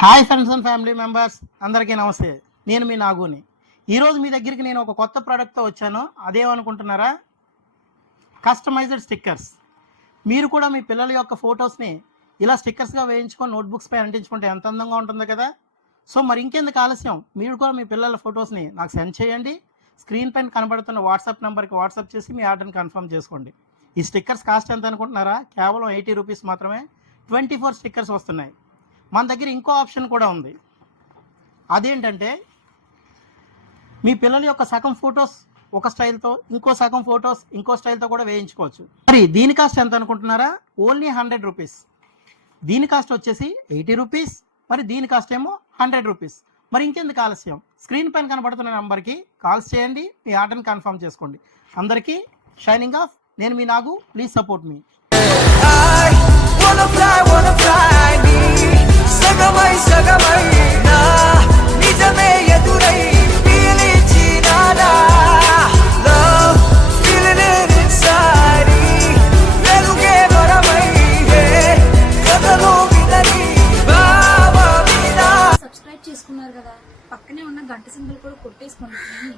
Hi friends and family members, అందరికీ నమస్తే. నేను మీ నాగుని. ఈరోజు మీ దగ్గరికి నేను ఒక కొత్త ప్రోడక్ట్తో వచ్చాను. అదేమనుకుంటున్నారా? Customised stickers. మీరు కూడా మీ పిల్లల యొక్క ఫొటోస్ని ఇలా స్టిక్కర్స్గా వేయించుకొని నోట్బుక్స్పై అంటించుకుంటే ఎంత అందంగా ఉంటుంది కదా. సో మరి ఇంకెందుకు ఆలస్యం, మీరు కూడా మీ పిల్లల ఫొటోస్ని నాకు సెండ్ చేయండి. స్క్రీన్ పైన కనబడుతున్న వాట్సాప్ నెంబర్కి వాట్సాప్ చేసి మీ ఆర్డర్ని కన్ఫర్మ్ చేసుకోండి. ఈ స్టిక్కర్స్ కాస్ట్ ఎంత అనుకుంటున్నారా? కేవలం 80 రూపీస్ మాత్రమే. 24 స్టిక్కర్స్ వస్తున్నాయి. మన దగ్గర ఇంకో ఆప్షన్ కూడా ఉంది. అదేంటంటే మీ పిల్లల యొక్క సగం ఫొటోస్ ఒక స్టైల్తో, ఇంకో సగం ఫొటోస్ ఇంకో స్టైల్తో కూడా వేయించుకోవచ్చు. మరి దీని కాస్ట్ ఎంత అనుకుంటున్నారా? Only 100 rupees. దీని కాస్ట్ వచ్చేసి 80 రూపీస్. మరి దీని కాస్ట్ ఏమో 100 రూపీస్. మరి ఇంకెందుకు ఆలస్యం, స్క్రీన్ పైన కనబడుతున్న నెంబర్కి కాల్స్ చేయండి, మీ ఆర్డర్ని కన్ఫర్మ్ చేసుకోండి. అందరికీ షైనింగ్ ఆఫ్. నేను మీ నాగు. ప్లీజ్ సపోర్ట్ మీ. సగమై నా నిజమే ఎదురై పీలిచినాడా లవ్ ఫీలింగ్ ఇన్సైడ్ వెలుగే వరమై కథలో విదని బావా వినా. సబ్స్క్రైబ్ చేసుకున్నారు కదా, పక్కనే ఉన్న గంట సింబల్ కూడా కొట్టేసుకోండి ప్లీజ్.